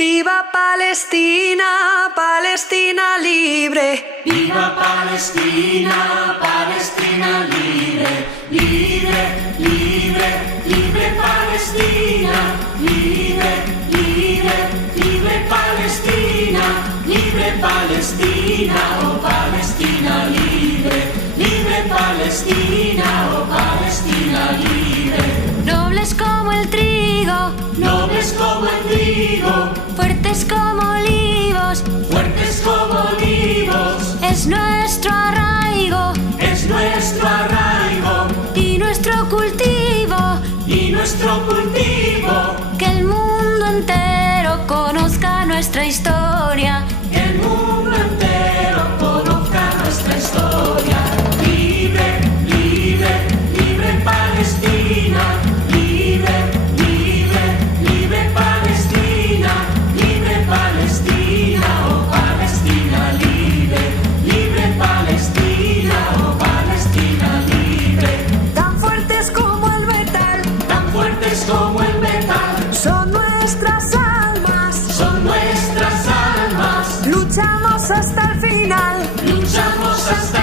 Viva Palestina, Palestina libre. Viva Palestina, Palestina libre. Libre, libre, libre Palestina. Libre, libre, libre Palestina. Libre Palestina, oh Palestina libre. Libre Palestina, oh Palestina libre. Nobles como el trigo, nobles como el trigo, fuertes como olivos, fuertes como olivos. Es nuestro arraigo, es nuestro arraigo, y nuestro cultivo, y nuestro cultivo. Que el mundo entero conozca nuestra historia, que el mundo entero conozca nuestra historia. Libre, libre, libre Palestina. Libre, libre, libre Palestina. Libre Palestina, oh Palestina libre. Libre Palestina, oh Palestina libre. Tan fuertes como el metal, tan fuertes como el metal. Son nuestras almas, son nuestras almas. Luchamos hasta el final, luchamos hasta